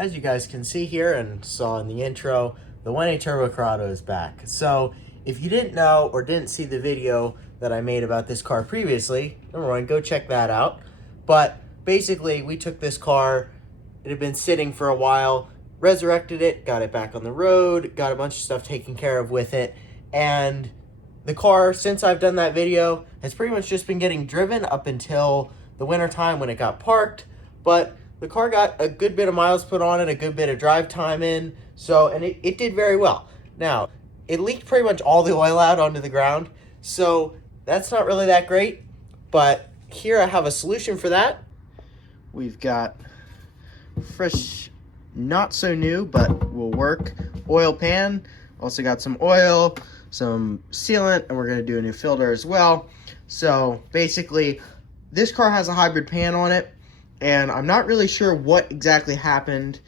as you guys can see here and saw in the intro, the 1.8 Turbo Corrado is back. So if you didn't know or didn't see the video that I made about this car previously, number one, go check that out. But basically, we took this car, it had been sitting for a while, resurrected it, got it back on the road, got a bunch of stuff taken care of with it, and the car, since I've done that video, has pretty much just been getting driven up until the winter time when it got parked. But the car got a good bit of miles put on it, a good bit of drive time in, and it did very well. Now, it leaked pretty much all the oil out onto the ground, so that's not really that great, but here I have a solution for that. We've got fresh, not so new, but will work, oil pan. Also got some oil, some sealant, and we're going to do a new filter as well. So basically, this car has a hybrid pan on it, and I'm not really sure what exactly happened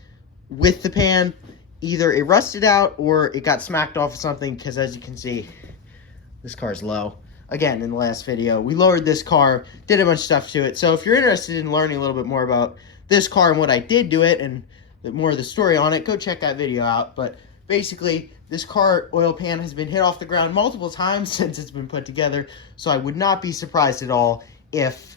with the pan. Either it rusted out or it got smacked off of something, because as you can see, this car's low. Again, in the last video, we lowered this car, did a bunch of stuff to it. So if you're interested in learning a little bit more about this car and what I did to it and more of the story on it, go check that video out. But basically, this car oil pan has been hit off the ground multiple times since it's been put together, so I would not be surprised at all if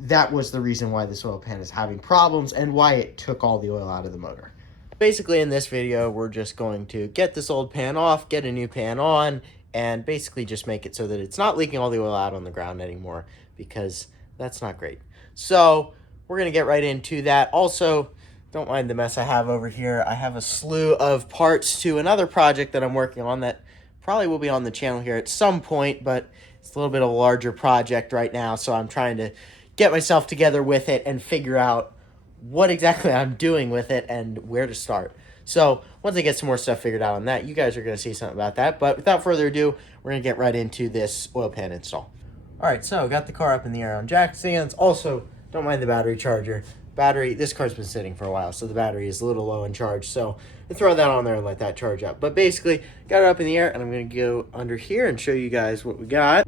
that was the reason why this oil pan is having problems and why it took all the oil out of the motor. Basically, in this video, we're just going to get this old pan off, get a new pan on, and basically just make it so that it's not leaking all the oil out on the ground anymore, because that's not great. So we're going to get right into that. Also, don't mind the mess I have over here. I have a slew of parts to another project that I'm working on that probably will be on the channel here at some point, but it's a little bit of a larger project right now, so I'm trying to get myself together with it and figure out what exactly I'm doing with it and where to start. So once I get some more stuff figured out on that, you guys are going to see something about that. But without further ado, we're going to get right into this oil pan install. All right, so got the car up in the air on jack stands. Also, don't mind the battery charger. This car's been sitting for a while, so the battery is a little low in charge. So I throw that on there and let that charge up. But basically, got it up in the air, and I'm going to go under here and show you guys what we got.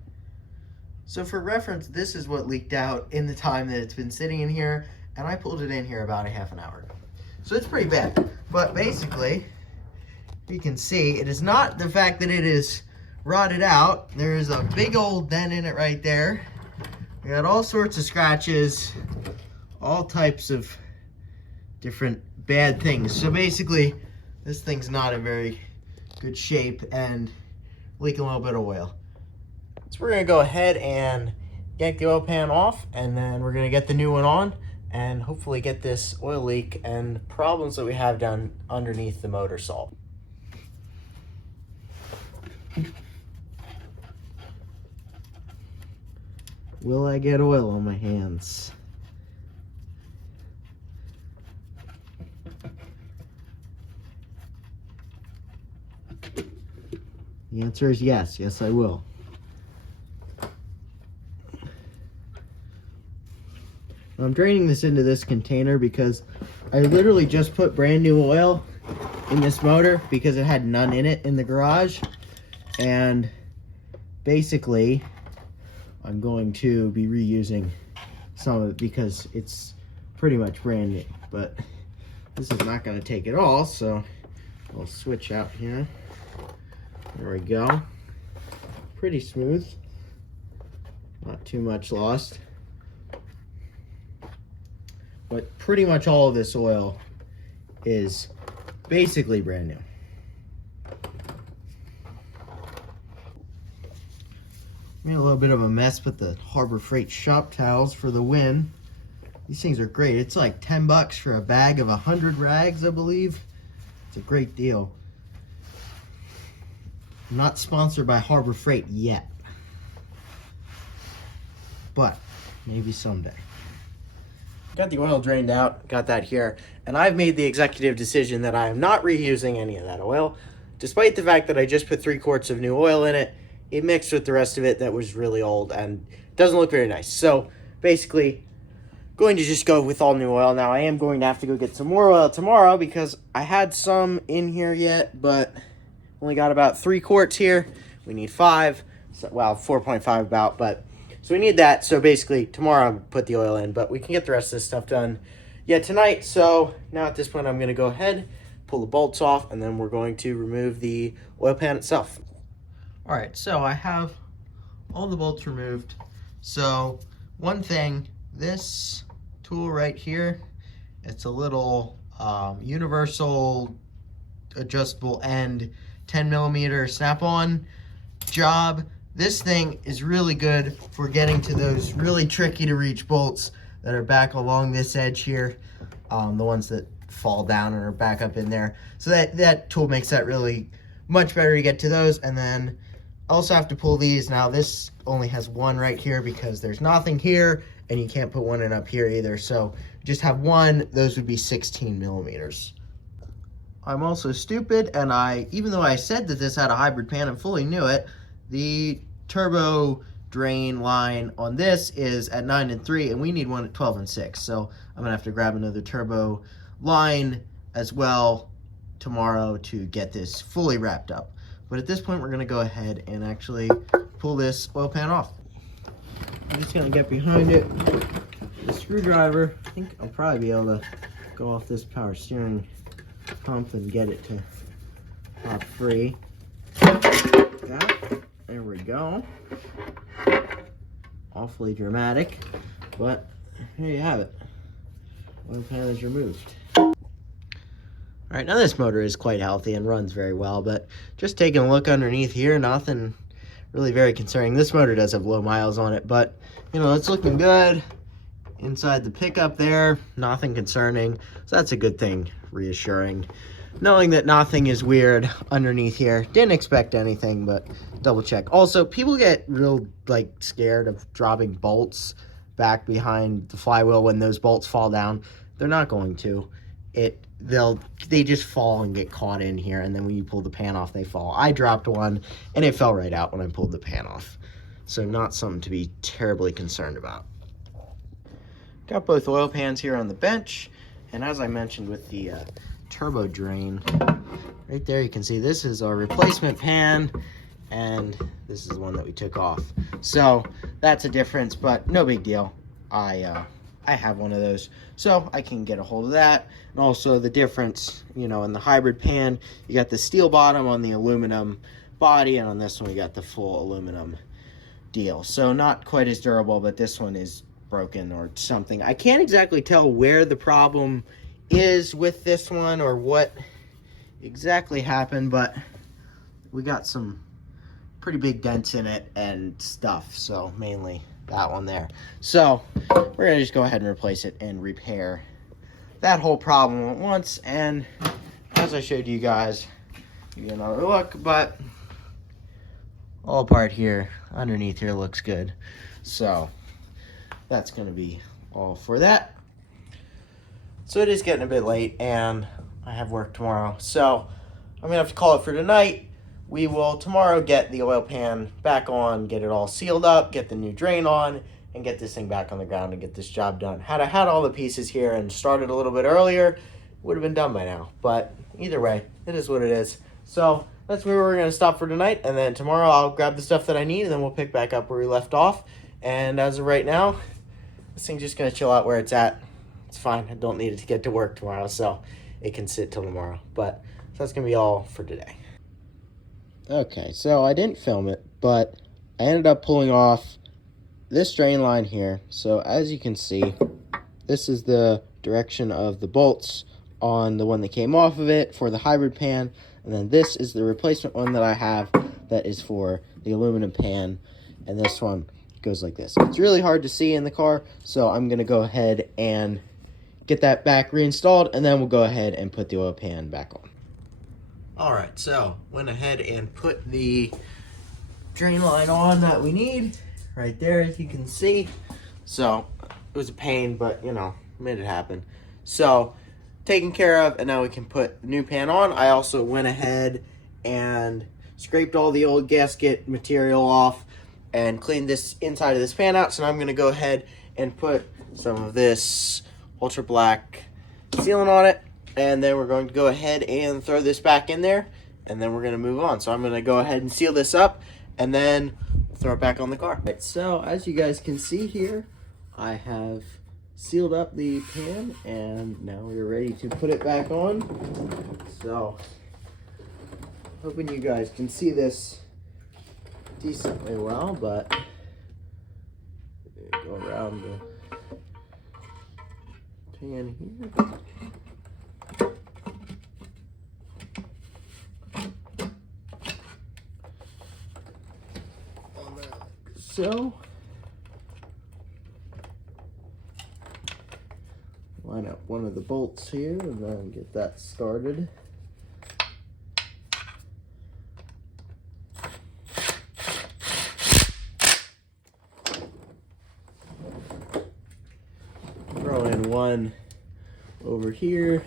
So for reference, this is what leaked out in the time that it's been sitting in here, and I pulled it in here about a half an hour ago. So it's pretty bad. But basically, you can see, it is not the fact that it is rotted out. There is a big old dent in it right there. We got all sorts of scratches, all types of different bad things. So basically, this thing's not in very good shape and leaking a little bit of oil. So we're gonna go ahead and yank the oil pan off, and then we're gonna get the new one on and hopefully get this oil leak and problems that we have down underneath the motor solved. Will I get oil on my hands? The answer is yes. Yes, I will. I'm draining this into this container because I literally just put brand new oil in this motor because it had none in it in the garage. And basically, I'm going to be reusing some of it because it's pretty much brand new. But this is not going to take it all, so I'll switch out here. There we go. Pretty smooth. Not too much lost. But pretty much all of this oil is basically brand new. Made a little bit of a mess with the Harbor Freight shop towels for the win. These things are great. It's like 10 bucks for a bag of 100 rags, I believe. It's a great deal. I'm not sponsored by Harbor Freight yet, but maybe someday. Got the oil drained out, got that here, and I've made the executive decision that I am not reusing any of that oil. Despite the fact that I just put 3 quarts of new oil in it, it mixed with the rest of it that was really old and doesn't look very nice. So basically, going to just go with all new oil. Now I am going to have to go get some more oil tomorrow because I had some in here yet, but only got about 3 quarts here. We need 5, so, well, 4.5 about, but so we need that. So basically tomorrow I'll put the oil in, but we can get the rest of this stuff done yet tonight. So now at this point, I'm going to go ahead, pull the bolts off, and then we're going to remove the oil pan itself. All right, so I have all the bolts removed. So one thing, this tool right here, it's a little universal adjustable end 10 millimeter snap-on job. This thing is really good for getting to those really tricky to reach bolts that are back along this edge here, the ones that fall down and are back up in there. So that tool makes that really much better to get to those. And then also have to pull these. Now this only has one right here because there's nothing here, and you can't put one in up here either. So just have one. Those would be 16 millimeters. I'm also stupid, and even though I said that this had a hybrid pan and fully knew it, the turbo drain line on this is at 9 and 3, and we need one at 12 and 6. So I'm gonna have to grab another turbo line as well tomorrow to get this fully wrapped up. But at this point, we're gonna go ahead and actually pull this oil pan off. I'm just gonna get behind it with a screwdriver. I think I'll probably be able to go off this power steering pump and get it to pop free. There we go. Awfully dramatic, but here you have it. Oil pan is removed. All right, now this motor is quite healthy and runs very well, but just taking a look underneath here, nothing really very concerning. This motor does have low miles on it, but you know, it's looking good. Inside the pickup there, nothing concerning, so that's a good thing, reassuring. Knowing that nothing is weird underneath here. Didn't expect anything, but double check. Also, people get real scared of dropping bolts back behind the flywheel when those bolts fall down. They're not going to. They just fall and get caught in here, and then when you pull the pan off, they fall. I dropped one, and it fell right out when I pulled the pan off. So not something to be terribly concerned about. Got both oil pans here on the bench, and as I mentioned with the turbo drain, right there you can see this is our replacement pan, and this is one that we took off. So that's a difference, but no big deal. I have one of those, so I can get a hold of that. And also the difference, you know, in the hybrid pan, you got the steel bottom on the aluminum body, and on this one we got the full aluminum deal. So not quite as durable, but this one is broken or something. I can't exactly tell where the problem is with this one or what exactly happened, but we got some pretty big dents in it and stuff, so mainly that one there. So we're gonna just go ahead and replace it and repair that whole problem at once. And as I showed you guys, you get another look, but all part here underneath here looks good. So that's gonna be all for that. So it is getting a bit late, and I have work tomorrow, so I'm gonna have to call it for tonight. We will tomorrow get the oil pan back on, get it all sealed up, get the new drain on, and get this thing back on the ground and get this job done. Had I had all the pieces here and started a little bit earlier, it would have been done by now. But either way, it is what it is. So that's where we're gonna stop for tonight, and then tomorrow I'll grab the stuff that I need, and then we'll pick back up where we left off. And as of right now, this thing's just gonna chill out where it's at. It's fine. I don't need it to get to work tomorrow, so it can sit till tomorrow. But so that's gonna be all for today. Okay, so I didn't film it, but I ended up pulling off this drain line here. So as you can see, this is the direction of the bolts on the one that came off of it for the hybrid pan, and then this is the replacement one that I have that is for the aluminum pan, and this one goes like this. It's really hard to see in the car, so I'm gonna go ahead and get that back reinstalled, and then we'll go ahead and put the oil pan back on. All right, so went ahead and put the drain line on that we need right there, as you can see. So it was a pain, but you know, made it happen. So taken care of, and now we can put the new pan on. I also went ahead and scraped all the old gasket material off and cleaned this inside of this pan out. So now I'm gonna go ahead and put some of this ultra black sealant on it, and then we're going to go ahead and throw this back in there, and then we're gonna move on. So I'm gonna go ahead and seal this up, and then throw it back on the car. Right, so as you guys can see here, I have sealed up the pan, and now we're ready to put it back on. So, hoping you guys can see this decently well, but go around the pan here. So, line up one of the bolts here and then get that started. Throw in one over here.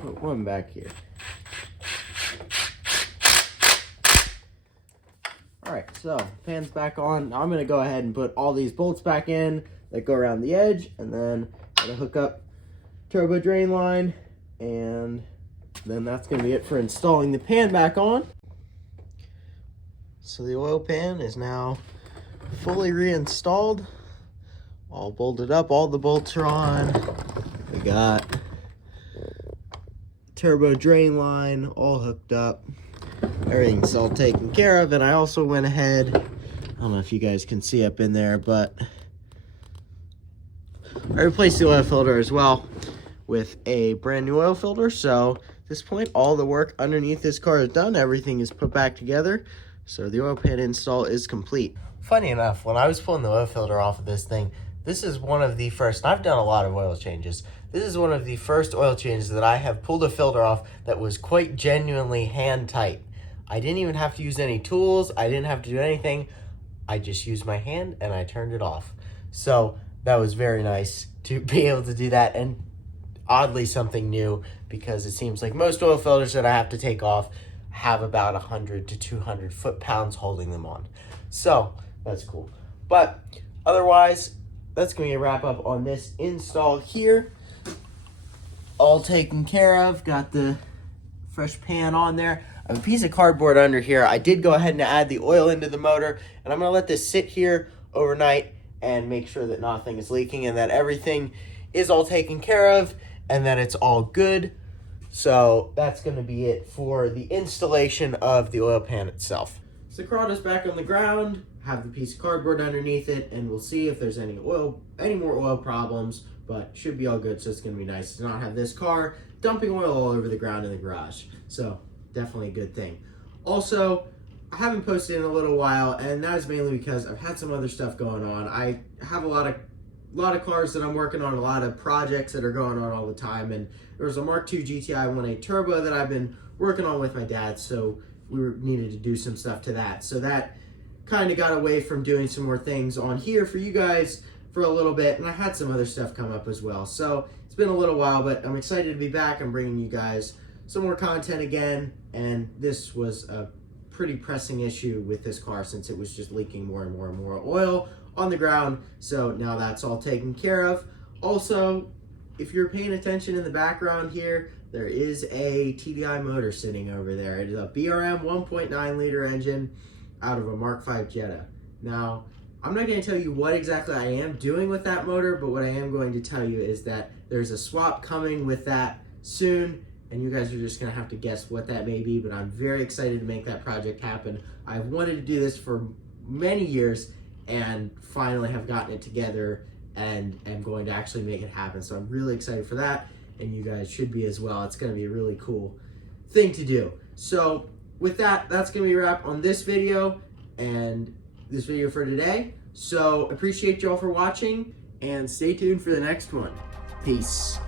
Put one back here. Alright, so pan's back on. I'm going to go ahead and put all these bolts back in that go around the edge, and then I'm going to hook up turbo drain line, and then that's going to be it for installing the pan back on. So the oil pan is now fully reinstalled, all bolted up, all the bolts are on. We got turbo drain line all hooked up. Everything's all taken care of, and I also went ahead, I don't know if you guys can see up in there, but I replaced the oil filter as well with a brand new oil filter. So at this point, all the work underneath this car is done. Everything is put back together. So the oil pan install is complete. Funny enough, when I was pulling the oil filter off of this thing, this is one of the first, and I've done a lot of oil changes, this is one of the first oil changes that I have pulled a filter off that was quite genuinely hand tight. I didn't even have to use any tools. I didn't have to do anything. I just used my hand and I turned it off. So that was very nice to be able to do that, and oddly something new, because it seems like most oil filters that I have to take off have about 100 to 200 foot-pounds holding them on. So that's cool. But otherwise, that's going to be a wrap up on this install here. All taken care of. Got the fresh pan on there. I have a piece of cardboard under here. I did go ahead and add the oil into the motor, and I'm going to let this sit here overnight and make sure that nothing is leaking and that everything is all taken care of and that it's all good. So that's going to be it for the installation of the oil pan itself. So Corrado's back on the ground, have the piece of cardboard underneath it, and we'll see if there's any more oil problems, but should be all good. So it's going to be nice to not have this car dumping oil all over the ground in the garage. So definitely a good thing. Also, I haven't posted in a little while, and that is mainly because I've had some other stuff going on. I have a lot of cars that I'm working on, a lot of projects that are going on all the time, and there was a Mark II GTI 1.8 Turbo that I've been working on with my dad, so we needed to do some stuff to that. So that kind of got away from doing some more things on here for you guys for a little bit, and I had some other stuff come up as well. So it's been a little while, but I'm excited to be back. I'm bringing you guys some more content again, and this was a pretty pressing issue with this car since it was just leaking more and more and more oil on the ground. So now that's all taken care of. Also, if you're paying attention in the background here, there is a TDI motor sitting over there. It is a BRM 1.9 liter engine out of a Mark V Jetta. Now, I'm not going to tell you what exactly I am doing with that motor, but what I am going to tell you is that there's a swap coming with that soon, and you guys are just going to have to guess what that may be, but I'm very excited to make that project happen. I've wanted to do this for many years and finally have gotten it together and am going to actually make it happen. So I'm really excited for that, and you guys should be as well. It's going to be a really cool thing to do. So with that, that's going to be a wrap on this video and this video for today. So appreciate y'all for watching, and stay tuned for the next one. Peace.